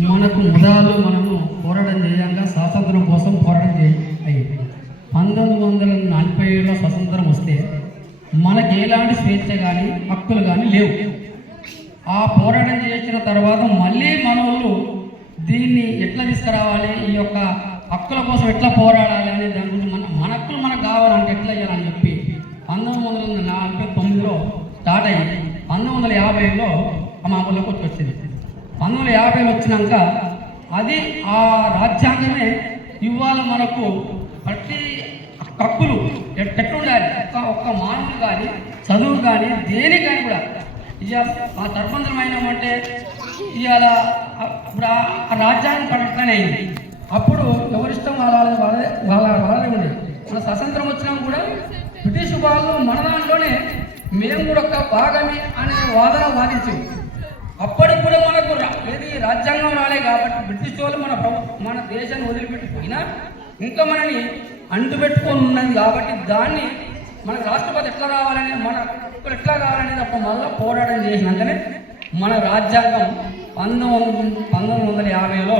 మనకు ముదాలు మనము పోరాటం చేయంగా స్వాతంత్రం కోసం పోరాటం అయ్యింది. 1947లో స్వతంత్రం వస్తే మనకి ఎలాంటి స్వేచ్ఛ కానీ హక్కులు కానీ లేవు. ఆ పోరాటం చేసిన తర్వాత మళ్ళీ మన వాళ్ళు దీన్ని ఎట్లా తీసుకురావాలి, ఈ యొక్క హక్కుల కోసం ఎట్లా పోరాడాలి అనే దాని గురించి మన హక్కులు మనకు కావాలంటే ఎట్లా చేయాలని చెప్పి 1949లో స్టార్ట్ అయ్యి 1950లో మా ఊళ్ళోకి వచ్చింది. 1950లో వచ్చినాక అది ఆ రాజ్యాంగమే ఇవాళ మనకు ప్రతి హక్కులు ఎట్లుండాలి, ఒక్క మానవులు కానీ చదువు కానీ దేనికి కానీ కూడా ఇవాళ ఆ సర్పంచం అయినామంటే ఇవాళ ఇప్పుడు ఆ రాజ్యాంగం ప్రకటనే అయింది. అప్పుడు ఎవరిష్టం వాళ్ళే ఉండేది. మన స్వతంత్రం వచ్చినా కూడా బ్రిటిష్ వాళ్ళు మన దాంట్లోనే మేము కూడా ఒక భాగమే అనే వాదన వాదించింది. అప్పటికి కూడా మనకు ఏది రాజ్యాంగం రాలే కాబట్టి బ్రిటిష్ వాళ్ళు మన దేశాన్ని వదిలిపెట్టిపోయినా ఇంకా మనని అంటుపెట్టుకొని ఉన్నది కాబట్టి దాన్ని మనకు రాష్ట్రపతి ఎట్లా రావాలని మన ఎట్లా కావాలనేది తప్ప మళ్ళీ పోరాటం చేసినాకనే మన రాజ్యాంగం 1950లో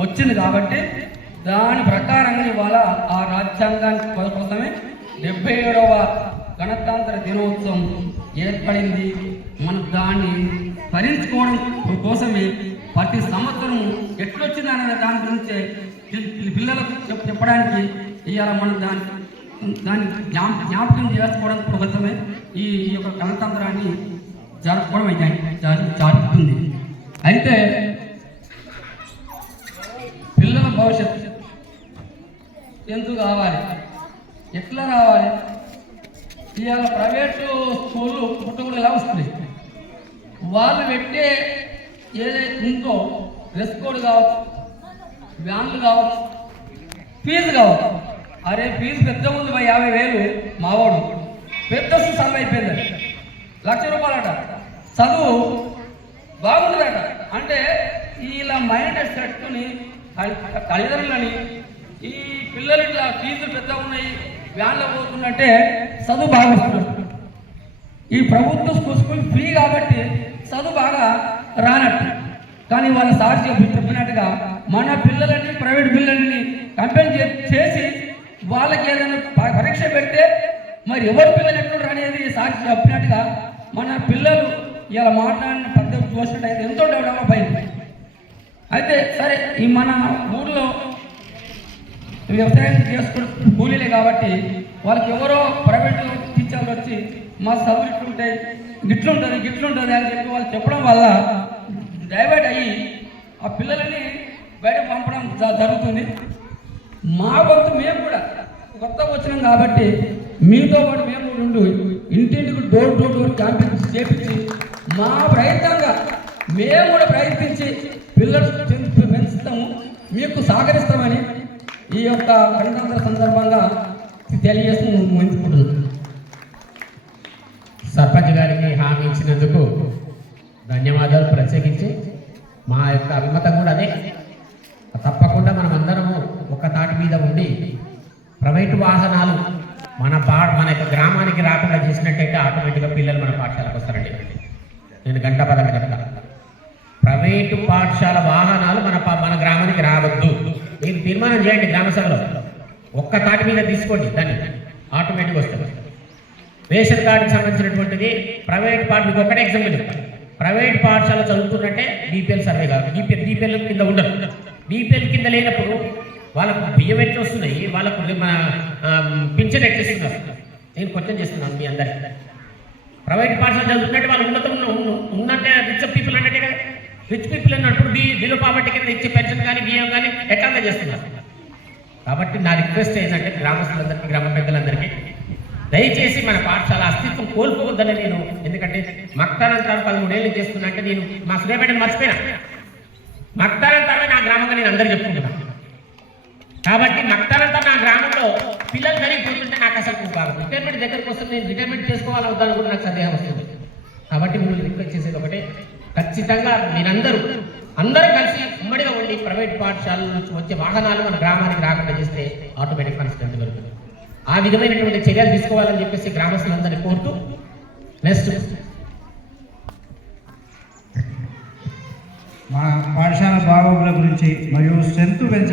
వచ్చింది. కాబట్టి దాని ప్రకారంగా ఇవాళ ఆ రాజ్యాంగానికి కోసమే 77వ గణతంత్ర దినోత్సవం ఏర్పడింది. మనం దాన్ని భరించుకోవడం కోసమే ప్రతి సంవత్సరం ఎట్లొచ్చింది అనే దాని గురించి పిల్లలకు చెప్పడానికి ఇవాళ మనం దాన్ని జ్ఞాపకం చేసుకోవడం కోసమే ఈ యొక్క గణతంత్రాన్ని జరుపుకోవడం జరుగుతుంది. అయితే పిల్లల భవిష్యత్తు ఎందుకు కావాలి, ఎట్లా రావాలి? ఇవాళ ప్రైవేటు స్కూళ్ళు పుట్టుకుని ఎలా వస్తుంది, వాళ్ళు పెట్టే ఏదైతే ఉందో డ్రెస్ కోడ్ కావచ్చు, వ్యాన్లు కావచ్చు, ఫీజు కావచ్చు. అరే ఫీజు పెద్ద ఉంది 50,000 మావాడు పెద్ద చదువు అయిపోయింది, ₹1,00,000 చదువు బాగుంటుందట. అంటే ఇలా మైండ్ సెట్ని తల్లిదండ్రులని ఈ పిల్లలు ఇట్లా ఫీజులు పెద్ద ఉన్నాయి, వ్యాన్లో పోతుందంటే చదువు బాగా వస్తున్నారు. ఈ ప్రభుత్వ స్కూల్ ఫ్రీ కాబట్టి చదువు బాగా రానట్టు. కానీ వాళ్ళ సార్ చెప్పినట్టుగా మన పిల్లలని ప్రైవేట్ పిల్లల్ని కంపేర్ చేసి వాళ్ళకి ఏదైనా పరీక్ష పెడితే మరి ఎవరి పిల్లలు ఎట్లా అనేది సార్ చెప్పినట్టుగా మన పిల్లలు ఇలా మాట్లాడిన పద్ధతి చూసినట్టయితే ఎంతో డెవలప్ అయింది. అయితే సరే ఈ మన ఊళ్ళో వ్యవసాయం చేసుకుని కూలీలే కాబట్టి వాళ్ళకి ఎవరో ప్రైవేట్ టీచర్లు వచ్చి మా చదువు ఇట్లుంటాయి గిట్లుంటుంది అని చెప్పి వాళ్ళు చెప్పడం వల్ల డైవర్ట్ అయ్యి ఆ పిల్లలని బయట పంపడం జరుగుతుంది. మా వంతు మేము కూడా కొత్తగా వచ్చినాం కాబట్టి మీతో పాటు మేము ఉండు ఇంటింటికి డోర్ క్యాంపెయిన్ చేపించి మా ప్రయత్నంగా మేము కూడా ప్రయత్నించి పిల్లలు పెంచుతాము, మీకు సహకరిస్తామని ఈ యొక్క గణతంత్ర సందర్భంగా తెలియజేస్తూ ముందుకుంటున్నాం. సర్పంచ్ గారికి హామీ ఇచ్చినందుకు ధన్యవాదాలు. ప్రత్యేకించి మా యొక్క అభిమతం కూడా అదే, తప్పకుండా మనం అందరము ఒక తాటి మీద ఉండి ప్రైవేటు వాహనాలు మన యొక్క గ్రామానికి రాకుండా చేసినట్టయితే ఆటోమేటిక్గా పిల్లలు మన పాఠశాలకు వస్తారండి. నేను గంటపదంగా చెప్తాను, ప్రైవేటు పాఠశాల వాహనాలు మన గ్రామానికి రావద్దు. మీరు తీర్మానం చేయండి గ్రామ సభలో, ఒక్క తాటి మీద తీసుకోండి, దాన్ని ఆటోమేటిక్ వస్తుంది. రేషన్ కార్డుకి సంబంధించినటువంటిది ప్రైవేట్ మీకు ఒక్కటే ఎగ్జాంపుల్ చెప్తాను. ప్రైవేట్ పాఠశాల చదువుతున్నట్టే బీపీఎల్ సర్వే కాదు, బీపీఎల్ కింద ఉండదు. బీపీఎల్ కింద లేనప్పుడు వాళ్ళకు బియ్యం ఎట్లా వస్తున్నాయి, వాళ్ళకు మన పింఛన్ ఎట్లా ఇస్తున్నారు. నేను క్వశ్చన్ చేస్తున్నాను మీ అందరికీ. ప్రైవేట్ పాఠశాల చదువుతున్నట్టు వాళ్ళు ఉన్నట్టే రిచ్ పీపుల్ అన్నట్టే కదా. రిచ్ పీపుల్ అన్నప్పుడు బిలో పావర్టీ కింద ఇచ్చే పెన్షన్ కానీ బియ్యం కానీ ఎట్లా చేస్తున్నారు. కాబట్టి నా రిక్వెస్ట్ ఏంటంటే గ్రామస్తులందరికీ, గ్రామ పెద్దలందరికీ దయచేసి మన పాఠశాల అస్తిత్వం కోల్పోవద్దని నేను, ఎందుకంటే మక్తానంతాను 13 ఏళ్ళు చేస్తున్నా అంటే నేను మా సూర్యాపేటను మర్చిపోయినా. మక్తానంతానే నా గ్రామంగా నేను అందరూ చెప్పుకుంటున్నాను. కాబట్టి మక్తానంతా నా గ్రామంలో పిల్లలు జరిగిపోతుంటే నాకు అసలు కాదు. రిటైర్మెంట్ దగ్గరకు వస్తే నేను రిటైర్మెంట్ చేసుకోవాలని వద్దని కూడా నాకు సందేహం వస్తుంది. కాబట్టి మీరు రిక్వెస్ట్ చేసేది ఒకటే, ఖచ్చితంగా మీరందరూ కలిసి ఉమ్మడిగా ఉండి ప్రైవేట్ పాఠశాలల నుంచి వచ్చే వాహనాలు మన గ్రామానికి రాకుండా చేస్తే ఆటోమేటిక్ కన్సిస్టెంట్ జరుగుతుంది. ఆ విధమైనటువంటి చర్యలు తీసుకోవాలని చెప్పేసి గ్రామస్తులందరినీ కోరుతూ నెక్స్ట్ మా పాఠశాల బాగోగుల గురించి మరియు స్ట్రెంత్ పెంచ